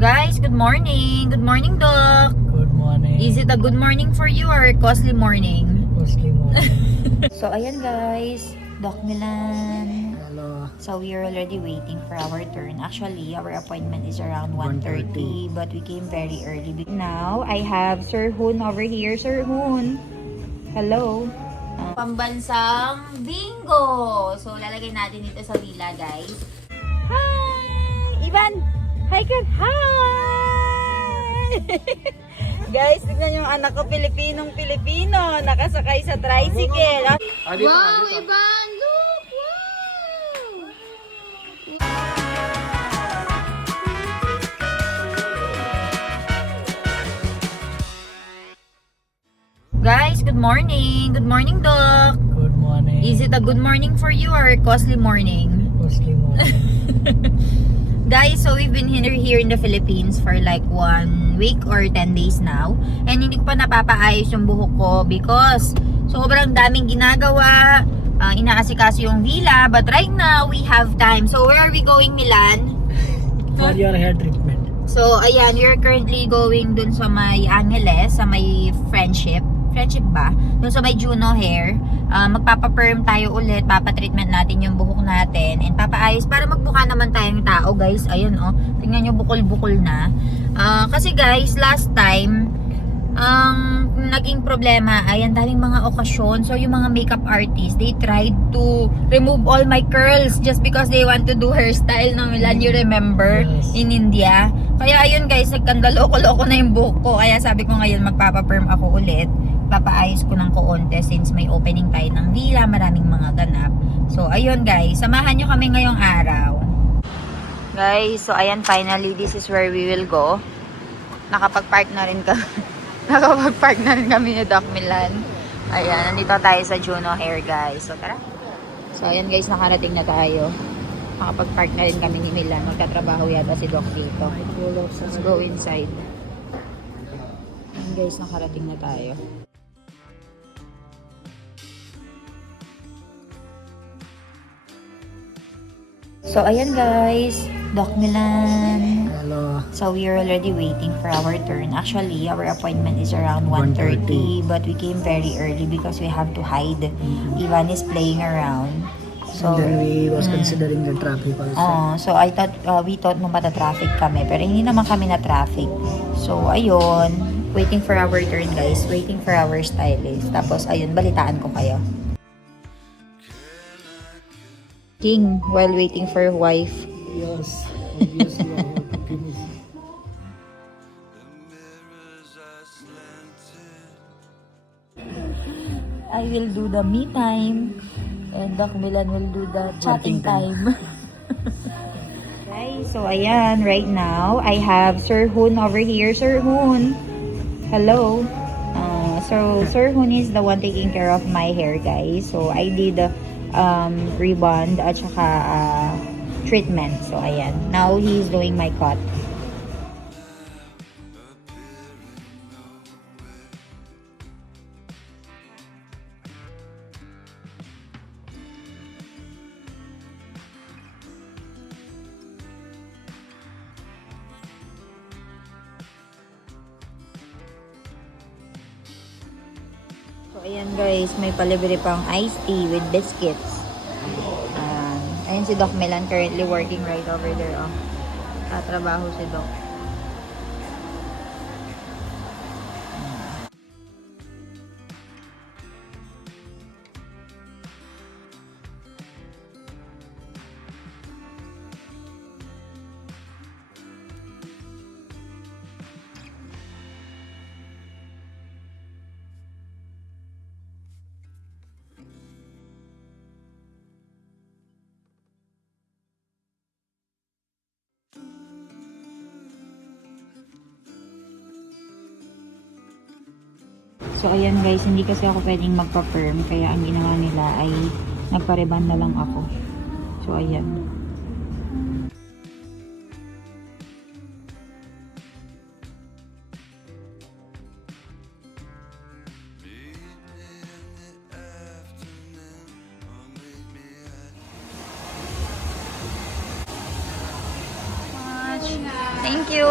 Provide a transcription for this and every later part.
Guys, good morning. Good morning, Doc. Good morning. Is it a good morning for you or a costly morning? Costly morning. So, ayan guys. Doc Milan. Hello. So, we are already waiting for our turn. Actually, our appointment is around 1:30, but we came very early. Now, I have Sir Hoon over here. Sir Hoon. Hello. Pambansang bingo. So, lalagay natin ito sa villa, guys. Hi! Ivan! Hi, Kat! Hi! Guys, tignan yung anak ko, Pilipinong-Pilipino. Nakasakay sa tricycle. Wow, Ivan! Look! Wow! Guys, good morning. Good morning, Doc. Good morning. Is it a good morning for you or a costly morning? Costly morning. Guys, so we've been here in the Philippines for like 1 week or 10 days now. And hindi ko pa napapaayos yung buhok ko because sobrang daming ginagawa. Inaasikaso yung villa. But right now, we have time. So where are we going, Milan? For your hair treatment. So, ayan, we're currently going dun sa may Angeles, sa may Friendship. Friendship ba? Dun sa may Juno Hair. Magpapaperm tayo ulit, papatreatment natin yung buhok natin, and papaayos para magbuka naman tayong tao, guys. Ayan, oh. Tingnan nyo, bukol-bukol na. Kasi, guys, last time, naging problema ay ang daming mga okasyon. So, yung mga makeup artists, they tried to remove all my curls just because they want to do hairstyle ng Milan, you remember? Yes. In India. Kaya ayun guys, nagkandaloko-loko na yung buhok ko. Kaya sabi ko ngayon magpapaperm ako ulit. Papaayos ko ng koonte since may opening tayo ng villa, maraming mga ganap. So ayun guys, samahan nyo kami ngayong araw. Guys, so ayan, finally this is where we will go. Nakapag-park na rin kami. Nakapag-park na rin kami ni Doc Milan. Ayan, nandito tayo sa Juno Hair guys. So tara. So ayan guys, nakarating na tayo. Nakapag-park na rin kami ni Milan. Magtatrabaho yata si Doc dito. Let's go inside. Ayan guys, nakarating na tayo. So ayan guys, Doc Milan. Hello. So we are already waiting for our turn. Actually, our appointment is around 1:30, but we came very early because we have to hide. Ivan is playing around. So, And then we was considering the traffic also. so I thought, we thought na mata-traffic kami, pero hindi naman kami na-traffic. So, ayun, waiting for our turn guys, waiting for our stylist. Tapos, ayun, balitaan ko kayo. King, while waiting for wife. Yes. Obviously, I have to finish. I will do the me time and Doc Milan will do the chatting time. Okay, so ayan, right now I have Sir Hoon over here. Sir Hoon, hello. So Sir Hoon is the one taking care of my hair guys. So I did rebond at saka treatment. So ayan, now he's doing my cut. So, ayan guys, may palibre pang iced tea with biscuits. Ayan si Doc Milan currently working right over there. Oh. Tatrabaho si Doc. So, ayan guys, hindi kasi ako pwedeng magpa-perm. Kaya ang ginawa nila ay nagpa-reband na lang ako. So, ayan. Thank you.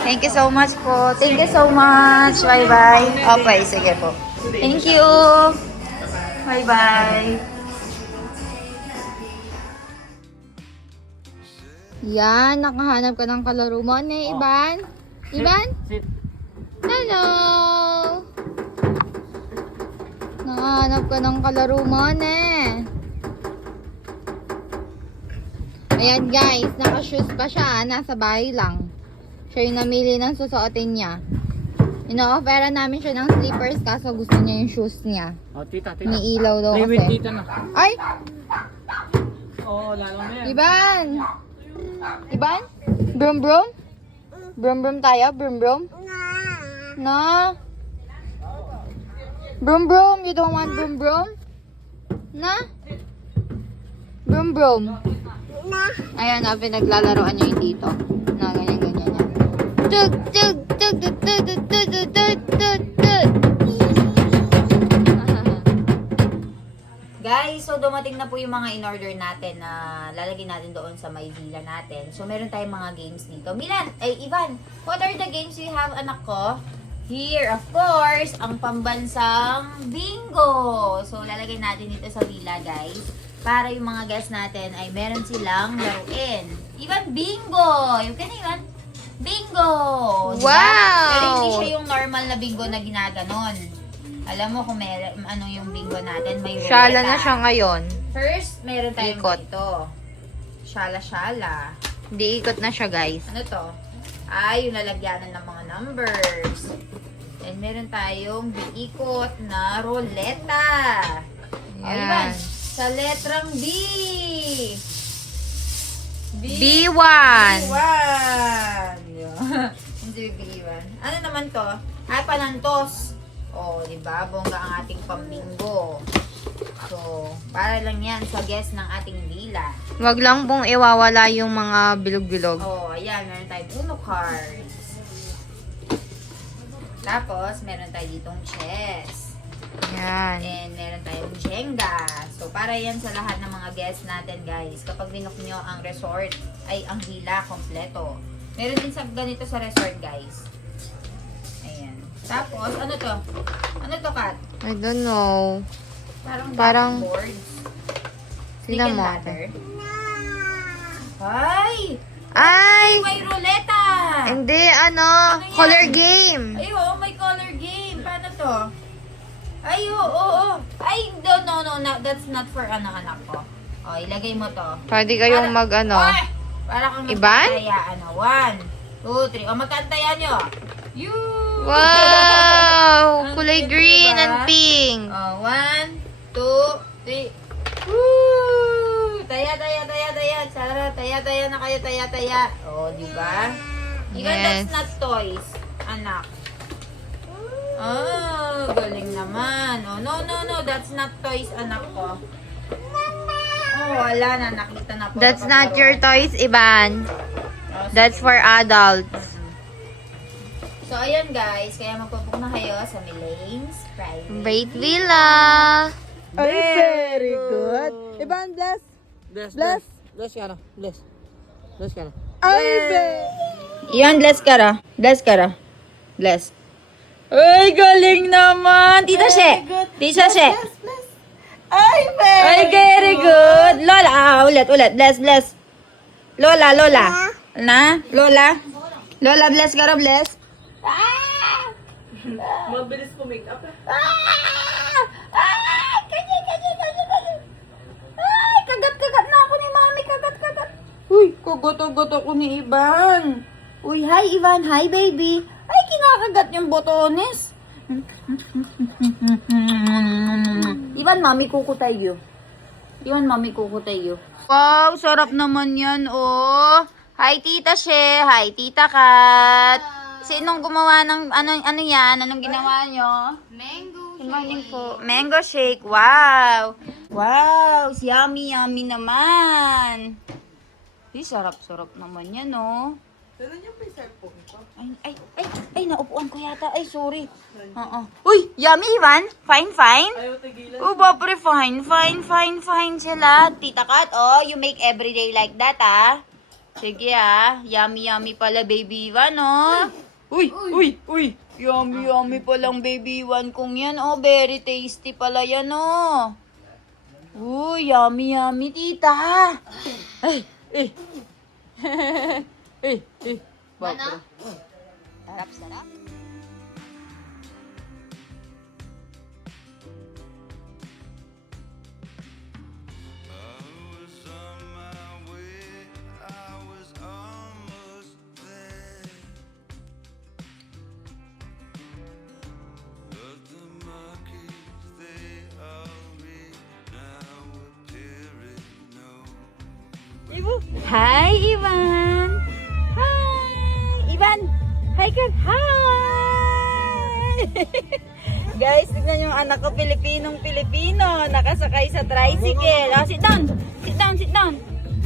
Thank you so much po. Thank you so much. Bye-bye. Okay, sige po. Thank you. Bye-bye. Yan, nakahanap ka ng kalaro mo. Ano yung Iban? Iban? Sit. Hello! Nakahanap ka ng kalaro mo, ne. Ayan guys, naka-shoes pa siya. Nasa bahay lang. Siya yung namili ng susuotin niya. Ino-offera namin siya ng slippers kaso gusto niya yung shoes niya. Oh, tita, tita. Iniilaw daw Play with kasi. tita na. Ay! Oo, lalo na yan. Iban! Iban? Brum brum? Brum brum tayo? Brum brum? Na? Brum brum? You don't want brum brum? Na? Brum brum? Ayan na, pinaglalaroan niya yung dito. Na, ganyan, ganyan yan. Tug, tug, tug, tug, tug, tug, tug, tug, tug, tug, tug. Guys, so dumating na po yung mga in-order natin na lalagay natin doon sa may villa natin. So, meron tayong mga games dito. Milan, Ivan, what are the games you have, anak ko? Here, of course, ang pambansang bingo. So, lalagay natin dito sa villa, guys. Para yung mga guests natin ay meron silang laruin. Ivan, bingo! Yung ka na, Ivan? Bingo! Diba? Wow! Pero hindi siya yung normal na bingo na ginaganon. Alam mo kung ano yung bingo natin, may ruleta. Shala na siya ngayon. First, meron tayong Ikot. dito. Shala-shala. Di ikot na siya, guys. Ano to? Ay, yung lalagyanan ng mga numbers. And meron tayong biikot na roleta. Ayan. Yan. Sa letrang B. B1. B1. Hindi B1. Ano naman to? Ay, panantos. Oh, di ba? Bongga ang ating pambingo. So, para lang yan sa guest ng ating villa. Wag lang pong iwawala yung mga bilog-bilog. Oh, ayan. Meron tayong Uno cards. Tapos, meron tayo ditong chess. Yan. And meron tayong Jenga. So, para yan sa lahat ng mga guests natin, guys. Kapag binook nyo ang resort, ay ang villa kompleto. Meron din sa ganito sa resort, guys. Ayan. Tapos, ano to? Ano to, Kat? I don't know. Parang boards. Tingnan mo. ladder. Ay! Ay! May ruleta! Hindi, Ano yan? color game. Ay, oo, may color game. Paano to? Ay, oo. Ay, no. That's not for anak ko. O, ilagay mo to. Pwede kayong Ay! Para kang Iban? magkantayaan. 1, 2, 3. O, magkantayan nyo. You! Wow! Ang Kulay cute, green diba? and pink. O, 1, 2, 3. Woo! Taya. Sarah, taya na kayo, taya. O, di ba? Even Yes. that's not toys, anak. Oh, galing naman. Oh, no, that's not toys, anak ko. Oh, wala na, nakita na po. That's not your toys, Iban. Oh, That's for adults. So, ayan guys, kaya magpabook na kayo sa Milane's Great Villa. Very good. Iban, bless. Bless. Bless ka na. Bless. Bless ka na. Iyan, bless ka ra. Bless. Ay, galing naman. Tita She. Ay, very good. Lola, ulit. Bless. Lola. Na? Lola, bless ka ra, bless. Mabilis po make up. Ay, kagat na ako ni Mami. Kagat. Uy, kagat ako ni Ivan. Uy, hi Ivan. Hi, baby. Ay, kinakagat yung botones. Ivan, Mami, kuko tayo. Wow, sarap naman yan, oh. Hi, Tita She. Hi, Tita Kat. Sinong gumawa ng, ano yan? Anong ginawa nyo? Good morning po. Mango shake. Wow. Yummy naman. Ay, sarap naman yan, oh. Ay, naupuan ko yata. Ay, sorry. Uy, yummy, Ivan. Fine. Oh, babre, fine sila. Tita Kat, oh, you make everyday like that, ah. Sige ah. Yummy pala baby Ivan, oh. Uy. Yummy palang baby Ivan kong yan, oh. Very tasty pala yan, oh. Uy, yummy tita. Ay. Ano? Sarap. Hi, Ivan! Hi! Ivan! Hi, Kat! Hi! Guys, tignan yung anak ko, Pilipinong-Pilipino. Nakasakay sa tricycle. Oh, sit down!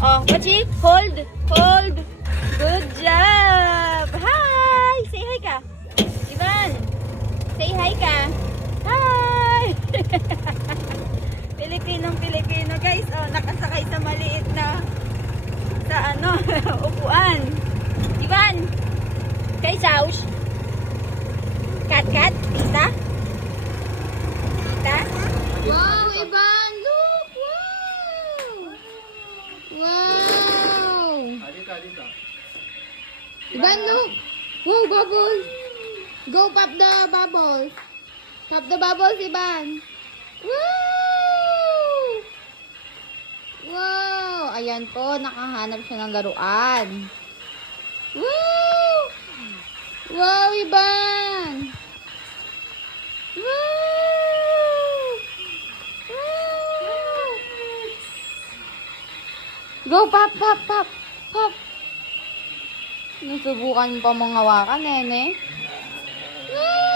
Oh, Pachi, hold! Good job! Hi! Say hi ka! Ivan! Say hi ka! Hi! Pilipinong-Pilipino, guys. Oh, nakasakay sa maliit na upuan. Ivan! Kay Saush? Kat? Tita? Wow, Ivan! Look! Wow! Ivan, look! Wow, bubbles! Go pop the bubbles! Pop the bubbles, Ivan! Wow! Wow! Ayan po, nakahanap siya ng laruan. Wow! Wow, Ivan! Wow! Wow! Go, pop! Nasubukan pa mong hawakan, nene. Wow!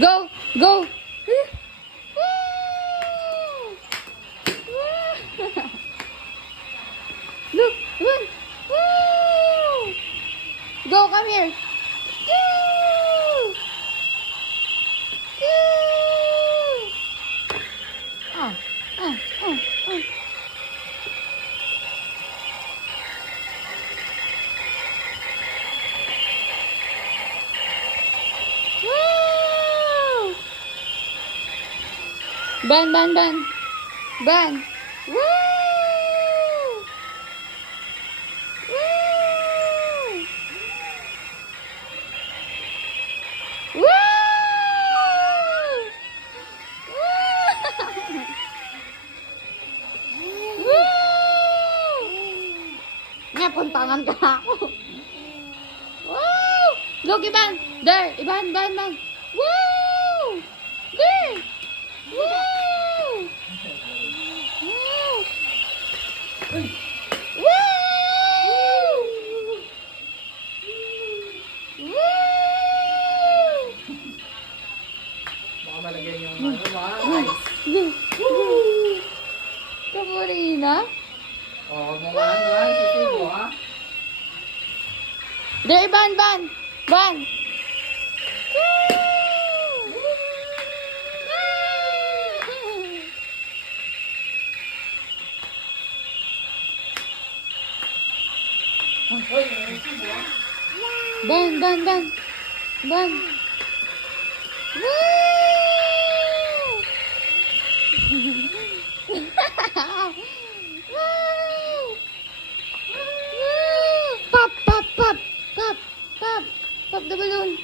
Go! Woo! Look! Run! Woo! Go! Come here! Woo! Woo! Woo! Ban! Woo! Woo! Woo! Napuntangan ka ako. Wow! Look, Ivan! There! Ivan! Wow! There! Wow! Wow! Wow! Baka malagyan yung ice. Kamurina? Oh, huwag mo nga, sisibo ha. There, Ban! Ban! Woo! Pop the balloon.